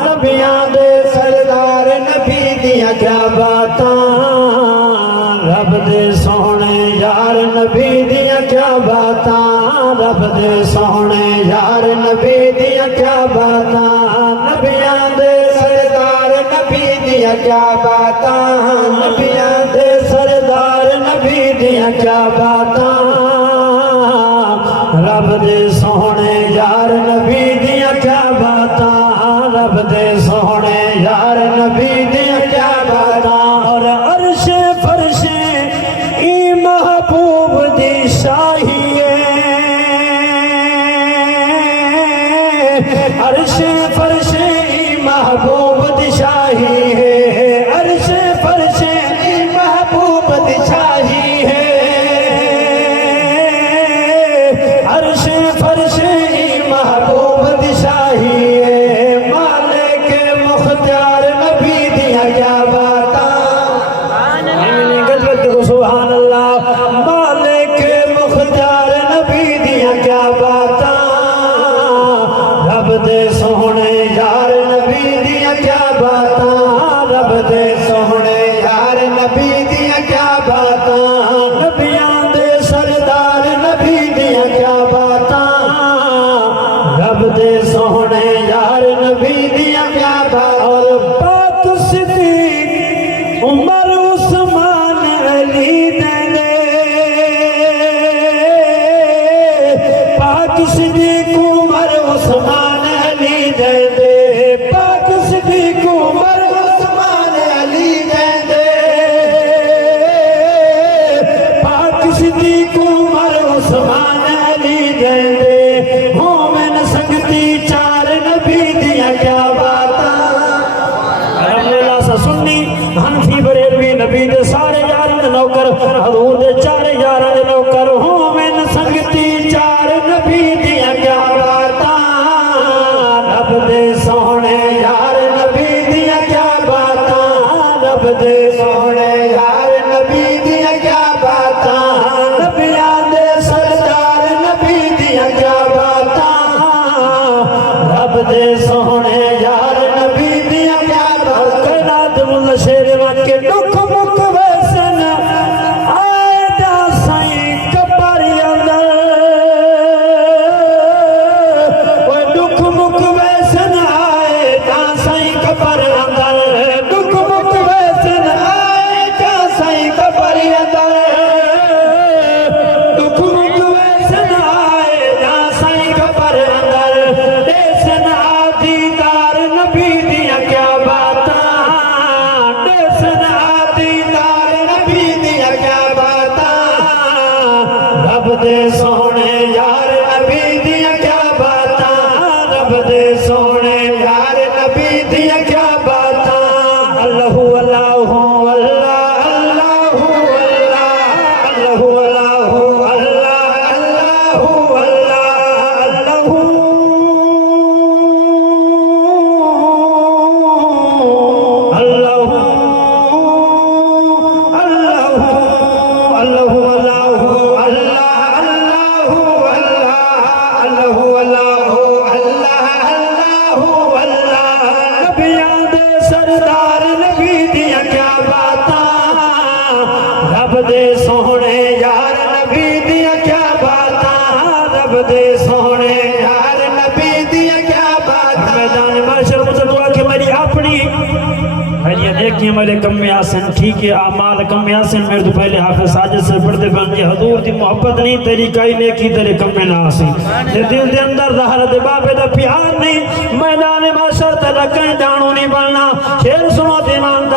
नबियां दे सरदार नबी दियां क्या बातां, रब दे सोहने यार नबी दियां क्या बातां, रब दे सोहने यार नबी दियां क्या बातां। नबियां दे सरदार नबी दियां क्या बातां, नबियां दे सरदार नबी दियां क्या बातां, रब दे सोहने यार नबी दियां क्या बातां, रब दे सोहने यार नबी दियां क्या बातां। और अर्श फर्श ई महबूब दी शाही है, अर्श फर्श ई महबूब दी शाही है, अर्श फर्श ई महबूब दी शाही है, अर्श फर्श ई महबूब दी शाही है। मालिक मुख्तार नबी दियां क्या बातां, गजबत को सुभान अल्लाह। मालिक मुख्तार नबी दियां क्या बातां, रब दे सोहने यार नबी दियां क्या बातां, रब दे सोहने यार नबी दियां क्या बातां। नबियां दे सरदार नबी दियां क्या बातां, रब दे सोहने यार नबी दियां क्या बातां। और पाक सिद्दीक उमर उस्मान अली दे, पाक सिद्दीक उमर उस्मान अली दे, पाक सिद्दीक उमर उस्मान अली दे, पाक सिद्दीक उमर उस्मान अली दे। मोमिन संगती चार नबी दियां क्या बातां, अल्हम्दुलिल्लाह सा सुन्नी हनफी बरेलवी नबी दे सारे यार दे नौकर, हजूर दे चारे यार दे नौकर। मोमिन संगती चार नबी दियां क्या बातां, रब दे सोहने यार नबी दियां क्या बातां, रब दे सोहने यार नबी दियां क्या बातां। नबियां दे सरदार नबी दियां क्या बातां, रब दे सोहने यार नबी दियां क्या बातां। कायनात मुल्ला शेर वाके दुख मुख वैसन आए दा साईं कबर अंदर, ओए दुख मुख वैसन आए दा साईं कबर अंदर, दुख मुख वैसन आए दा साईं कबर अंदर, दुख मुख वैसन आए दा साईं कबर अंदर। देसन आदीदार नबी दियां क्या बातां, देसन आदीदार नबी दियां क्या बातां, रब दे सोहने यार नबी दियां क्या बातां, रब दे सोहने यार नबी दियां क्या बातां। अल्लाहु अल्लाहु अल्लाह अल्लाहु अल्लाह अल्लाहु अल्लाहु अल्लाह अल्लाहु अल्लाह अल्लाहु अल्लाहु अल्लाहु अल्लाहु अल्लाहु अल्लाह अल्लाहु अल्लाह अल्लाहु अल्लाहु अल्लाह अल्लाहु अल्लाह। नबियां दे सरदार नबी दियां क्या बातां, रब दे सोहने यार नबी दियां क्या बातां, रब दे सोहने यार नबी दियां क्या बातां। मैदान माशर मुझे दुआ कि मेरी अपनी मेरी नेकियां मेरे कम में आसन, ठीक है आमाल कम में आसन। मेरे तो पहले हाफिज साजिद से पढ़ते बन जे हजूर दी मोहब्बत नहीं तेरी कई नेकी तेरे कम में ना आसी, ते दिल दे अंदर ज़हर दे बाबे दा प्यार नहीं, मैदान माशर ते लकन जानो नहीं बनना। शेर सुनो दीवान